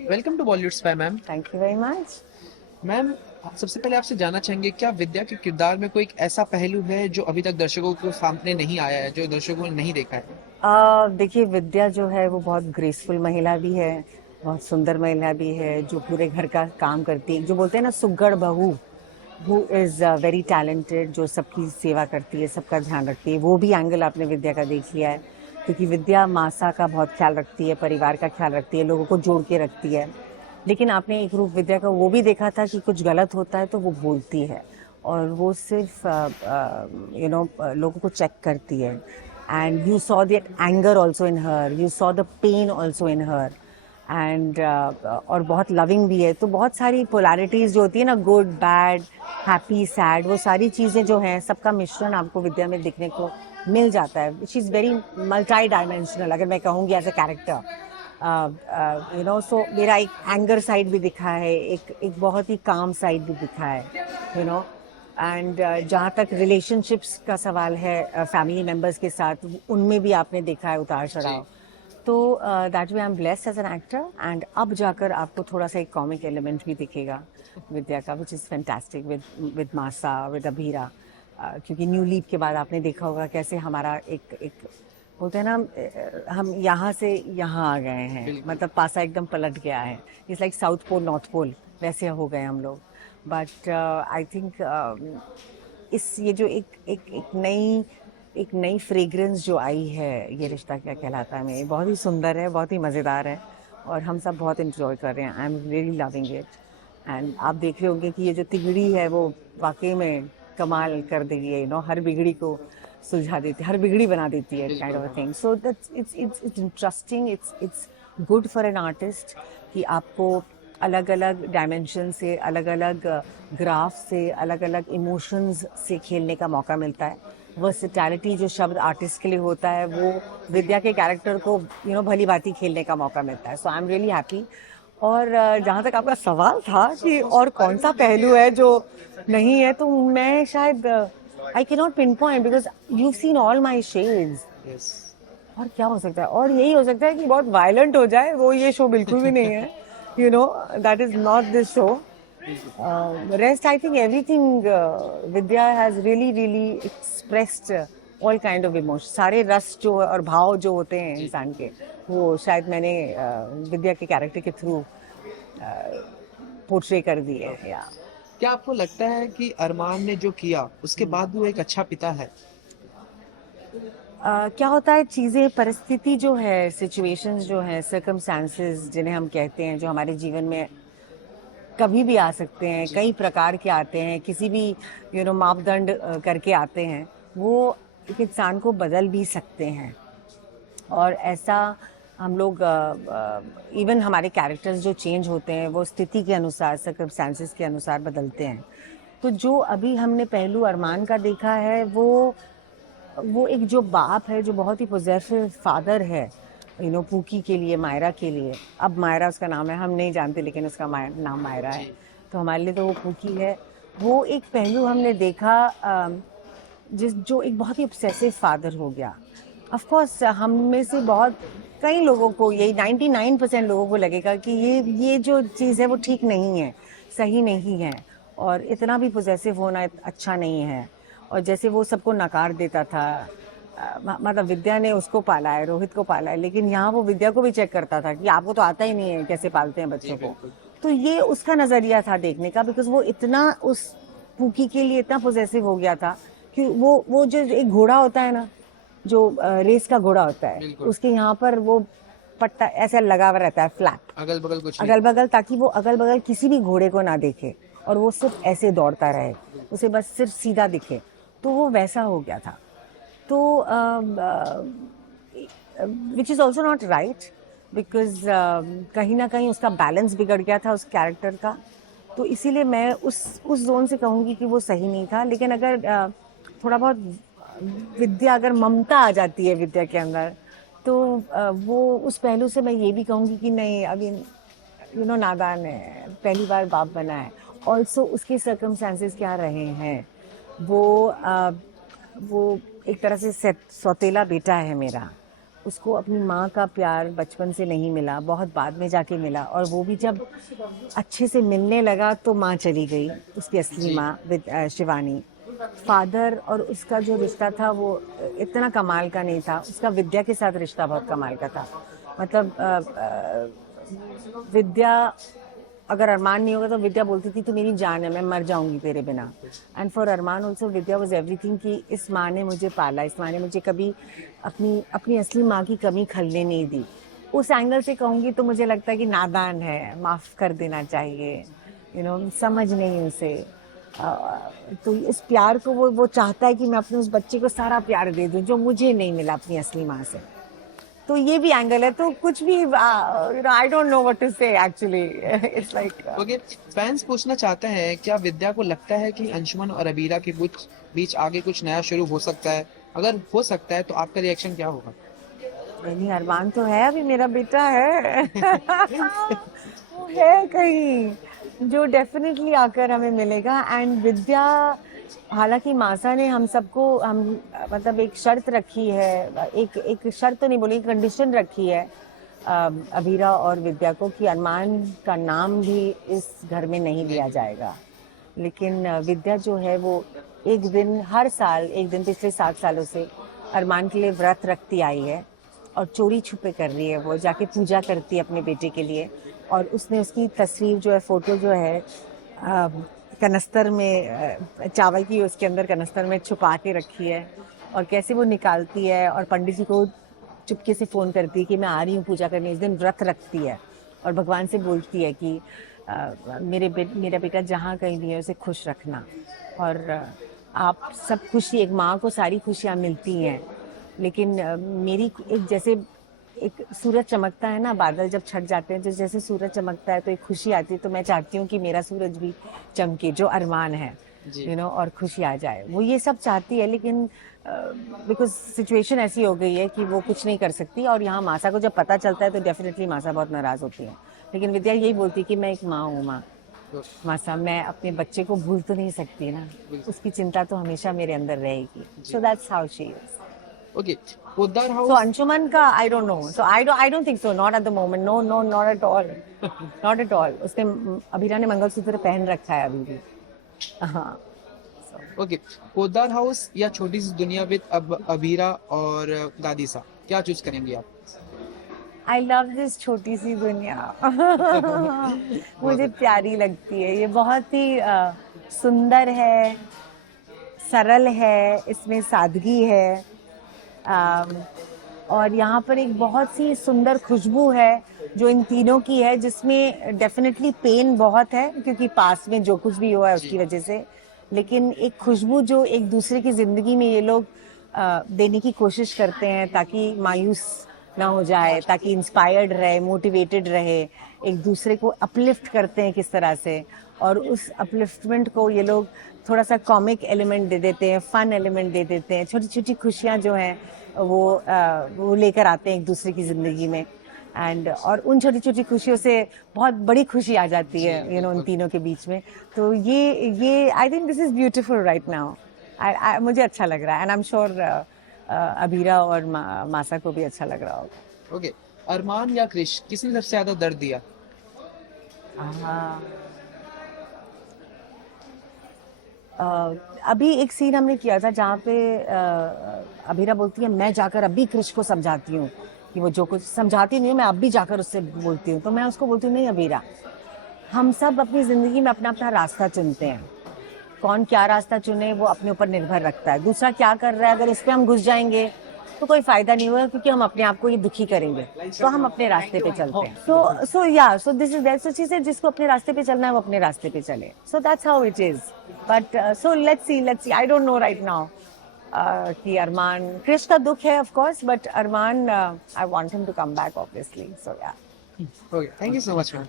Welcome to Bollywood spy ma'am. Thank you very much. Ma'am, सबसे पहले आपसे जानना चाहेंगे, क्या विद्या के किरदार में कोई एक ऐसा पहलू है जो अभी तक दर्शकों को सामने नहीं आया है, जो दर्शकों ने नहीं देखा है? देखिए, विद्या जो है वो बहुत ग्रेसफुल महिला भी है, बहुत सुंदर महिला भी है, जो पूरे घर का काम करती है, जो बोलते हैं ना सुग्गड़ बहू, हु इज़ वेरी टैलेंटेड, जो सबकी सेवा करती है, सबका ध्यान रखती है। वो भी एंगल आपने विद्या का देख लिया है, क्योंकि विद्या मासा का बहुत ख्याल रखती है, परिवार का ख्याल रखती है, लोगों को जोड़ के रखती है। लेकिन आपने एक रूप विद्या का वो भी देखा था कि कुछ गलत होता है तो वो बोलती है, और वो सिर्फ लोगों को चेक करती है। And you saw that anger also in her, you saw the pain also in her, and और बहुत लविंग भी है। तो बहुत सारी पोलैरिटीज जो होती है ना, गुड बैड, हैप्पी सैड, वो सारी चीज़ें जो हैं सबका मिश्रण आपको विद्या में दिखने को मिल जाता है। She is very multi dimensional, अगर मैं कहूँगी एज अ कैरेक्टर। सो मेरा एक एंगर साइड भी दिखा है, एक बहुत ही काम साइड भी दिखा है, एंड जहाँ तक रिलेशनशिप्स का सवाल है फैमिली मेम्बर्स के साथ, उनमें भी आपने देखा है उतार चढ़ाव। तो that way I am blessed as an actor, and अब जाकर आपको थोड़ा सा एक कॉमिक एलिमेंट भी दिखेगा विद्या का, विच इज़ फैंटास्टिक, विद मासा, विद अभीरा। क्योंकि न्यू लीप के बाद आपने देखा होगा कैसे हमारा एक एक बोलते हैं ना, हम यहाँ से यहाँ आ गए हैं, मतलब पासा एकदम पलट गया है। It's like south pole north pole, वैसे हो गए हम लोग। बट आई थिंक इस ये जो एक नई फ्रेग्रेंस जो आई है, ये रिश्ता क्या कहलाता है, में बहुत ही सुंदर है, बहुत ही मज़ेदार है, और हम सब बहुत इंजॉय कर रहे हैं। I am really loving it. And आप देख रहे होंगे कि ये जो तिगड़ी है वो वाकई में कमाल कर देगी, हर बिगड़ी को सुलझा देती, हर बिगड़ी बना देती है, kind of a thing. So that's it's interesting, it's good for an artist कि आपको अलग अलग डायमेंशन से, अलग अलग ग्राफ से, अलग अलग इमोशंस से खेलने का मौका मिलता है। वर्सिटैलिटी जो शब्द आर्टिस्ट के लिए होता है, वो विद्या के कैरेक्टर को भली भांति खेलने का मौका मिलता है। सो आई एम रियली हैप्पी। और जहाँ तक आपका सवाल था कि और कौन सा पहलू है जो नहीं है, तो मैं शायद I can not pin point, because you seen all my shades. Yes. और क्या हो सकता है, और यही हो सकता है कि बहुत वायलेंट हो जाए, वो ये शो बिल्कुल भी नहीं है, that is not this show. Rest, I think everything Vidya has really expressed all kind of emotions. सारे रस जो और भाव जो होते हैं इंसान के, वो शायद मैंने विद्या के कैरेक्टर के थ्रू पोर्ट्रे कर दिए, या क्या आपको लगता है कि अरमान ने जो किया उसके बाद भी वो एक अच्छा पिता है? क्या होता है, चीज़ें, परिस्थिति जो है, सिचुएशंस जो है, सर्कमस्टांसेस जिन्हें हम कहते हैं, जो हमारे जीवन में कभी भी आ सकते हैं, कई प्रकार के आते हैं, किसी भी मापदंड करके आते हैं, वो एक इंसान को बदल भी सकते हैं। और ऐसा हम लोग इवन हमारे कैरेक्टर्स जो चेंज होते हैं, वो स्थिति के अनुसार, सर्कमस्टांसेस के अनुसार बदलते हैं। तो जो अभी हमने पहलू अरमान का देखा है, वो एक जो बाप है, जो बहुत ही पोजेसिव फादर है, पूकी के लिए, मायरा के लिए। अब मायरा उसका नाम है, हम नहीं जानते, लेकिन उसका नाम मायरा है, तो हमारे लिए तो वो पूकी है। वो एक पहलू हमने देखा, जो एक बहुत ही ऑब्सेसिव फादर हो गया। ऑफ कोर्स हम में से बहुत कई लोगों को, यही 99% लोगों को लगेगा कि ये जो चीज़ है वो ठीक नहीं है, सही नहीं है, और इतना भी पोजेसिव होना अच्छा नहीं है। और जैसे वो सबको नकार देता था, मतलब विद्या ने उसको पाला है, रोहित को पाला है, लेकिन यहाँ वो विद्या को भी चेक करता था कि आपको तो आता ही नहीं है कैसे पालते हैं बच्चों को। तो ये उसका नजरिया था देखने का, बिकॉज वो इतना उस पूकी के लिए इतना पोजेसिव हो गया था कि वो जो एक घोड़ा होता है ना, जो रेस का घोड़ा होता है, उसके यहाँ पर वो पट्टा ऐसा लगा हुआ रहता है, फ्लैट अगल बगल कुछ नहीं। अगल बगल, ताकि वो अगल बगल किसी भी घोड़े को ना देखे, और वो सिर्फ ऐसे दौड़ता रहे, उसे बस सिर्फ सीधा दिखे। तो वो वैसा हो गया था। तो which is also not right, because कहीं ना कहीं उसका बैलेंस बिगड़ गया था उस कैरेक्टर का। तो इसीलिए मैं उस जोन से कहूँगी कि वो सही नहीं था। लेकिन अगर थोड़ा बहुत विद्या, अगर ममता आ जाती है विद्या के अंदर, तो वो उस पहलू से मैं ये भी कहूँगी कि नहीं, अभी नादान है, पहली बार बाप बना है। ऑल्सो उसके सर्कमस्टांसेस क्या रहे हैं, वो एक तरह से सौतेला बेटा है मेरा, उसको अपनी माँ का प्यार बचपन से नहीं मिला, बहुत बाद में जाके मिला, और वो भी जब अच्छे से मिलने लगा तो माँ चली गई, उसकी असली जी। माँ शिवानी। फादर और उसका जो रिश्ता था वो इतना कमाल का नहीं था, उसका विद्या के साथ रिश्ता बहुत कमाल का था। मतलब विद्या, अगर अरमान नहीं होगा तो विद्या बोलती थी तू मेरी जान है, मैं मर जाऊंगी तेरे बिना। And for Armaan also Vidya was everything, कि इस माँ ने मुझे पाला, इस माँ ने मुझे कभी अपनी अपनी असली माँ की कमी खलने नहीं दी। उस एंगल से कहूँगी तो मुझे लगता है कि नादान है, माफ़ कर देना चाहिए, समझ नहीं उसे। तो इस प्यार को वो चाहता है कि मैं अपने उस बच्चे को सारा प्यार दे दूं जो मुझे नहीं मिला अपनी असली माँ से। तो ये भी एंगल है, तो कुछ भी I don't know what to say actually. It's like okay, fans पूछना चाहते हैं क्या विद्या को लगता है कि अंशुमन और अबीरा के बीच आगे कुछ नया शुरू हो सकता है? अगर हो सकता है तो आपका रिएक्शन क्या होगा? नहीं, अरमान तो है, अभी मेरा बेटा है। वो है कहीं जो डेफिनेटली आकर हमें मिलेगा। एंड विद्या, हालांकि मासा ने हम सबको मतलब एक शर्त रखी है, एक शर्त तो नहीं बोली, कंडीशन रखी है अबीरा और विद्या को, कि अरमान का नाम भी इस घर में नहीं लिया जाएगा। लेकिन विद्या जो है वो एक दिन, हर साल एक दिन पिछले 7 सालों से अरमान के लिए व्रत रखती आई है, और चोरी छुपे कर रही है, वो जाके पूजा करती है अपने बेटे के लिए। और उसने उसकी तस्वीर जो है, फोटो जो है, कनस्तर में चावल की उसके अंदर कनस्तर में छुपा के रखी है, और कैसे वो निकालती है और पंडित जी को चुपके से फ़ोन करती है कि मैं आ रही हूँ पूजा करने। इस दिन व्रत रखती है और भगवान से बोलती है कि मेरा बेटा जहाँ कहीं भी है उसे खुश रखना। और आप सब खुशी, एक माँ को सारी खुशियाँ मिलती हैं, लेकिन मेरी एक, जैसे एक सूरज चमकता है ना, बादल जब छट जाते हैं तो जैसे सूरज चमकता है तो एक खुशी आती है, तो मैं चाहती हूँ कि मेरा सूरज भी चमके, जो अरमान है, और खुशी आ जाए। वो ये सब चाहती है, लेकिन बिकॉज सिचुएशन ऐसी हो गई है कि वो कुछ नहीं कर सकती। और यहाँ मासा को जब पता चलता है तो डेफिनेटली मासा बहुत नाराज होती है, लेकिन विद्या यही बोलती है कि मैं एक माँ हूँ, माँ मासा, मैं अपने बच्चे को भूल तो नहीं सकती ना, उसकी चिंता तो हमेशा मेरे अंदर रहेगी। सो that's how she is. Okay, Poddar So house. Anshuman का I don't know. So I don't think so. Not at the moment. No, not at all. Not at all. उसने, अबीरा ने मंगलसूत्र पहन रखा है अभी भी। हाँ। ओके, पोद्दार हाउस या छोटी सी दुनिया विद अबीरा और दादी सा, क्या चूज करेंगे आप? I love this छोटी सी दुनिया। मुझे प्यारी लगती है ये, बहुत ही सुंदर है, सरल है, इसमें सादगी है। और यहाँ पर एक बहुत सी सुंदर खुशबू है जो इन तीनों की है, जिसमें डेफिनेटली पेन बहुत है क्योंकि पास में जो कुछ भी हुआ है उसकी वजह से, लेकिन एक खुशबू जो एक दूसरे की जिंदगी में ये लोग देने की कोशिश करते हैं ताकि मायूस ना हो जाए, ताकि इंस्पायर्ड रहे, मोटिवेटेड रहे, एक दूसरे को अपलिफ्ट करते हैं किस तरह से। और उस अपलिफ्टमेंट को ये लोग थोड़ा सा कॉमिक एलिमेंट दे देते हैं, फन एलिमेंट दे देते हैं, छोटी छोटी खुशियाँ जो हैं वो लेकर आते हैं एक दूसरे की जिंदगी में। एंड और उन छोटी छोटी खुशियों से बहुत बड़ी खुशी आ जाती है उन तीनों के बीच में। तो ये I think this is beautiful right now. मुझे अच्छा लग रहा है, and I am sure Abira और मासा को भी अच्छा लग रहा होगा। ओके, अरमान या क्रिश, किसने सबसे ज्यादा दर्द दिया? अभी एक सीन हमने किया था जहाँ पे अबीरा बोलती है मैं जाकर अभी क्रिश को समझाती हूँ, कि वो जो कुछ समझाती नहीं हूँ, मैं अब भी जाकर उससे बोलती हूँ। तो मैं उसको बोलती हूँ नहीं अबीरा, हम सब अपनी जिंदगी में अपना अपना रास्ता चुनते हैं, कौन क्या रास्ता चुने वो अपने ऊपर निर्भर रखता है। दूसरा क्या कर रहा है अगर इस पे हम घुस जाएंगे तो कोई फायदा नहीं होगा, क्योंकि हम अपने आप को ये दुखी करेंगे। तो हम अपने रास्ते पे चलते हैं। सो दिस इज दैट्स चीज है, जिसको अपने रास्ते पे चलना है वो अपने रास्ते पे चले। So that's how it is. But so let's see I don't know right now कि अरमान, क्रिश का दुख है of course, but Arman I want him to come back obviously. So yeah, okay, thank you so much ma'am.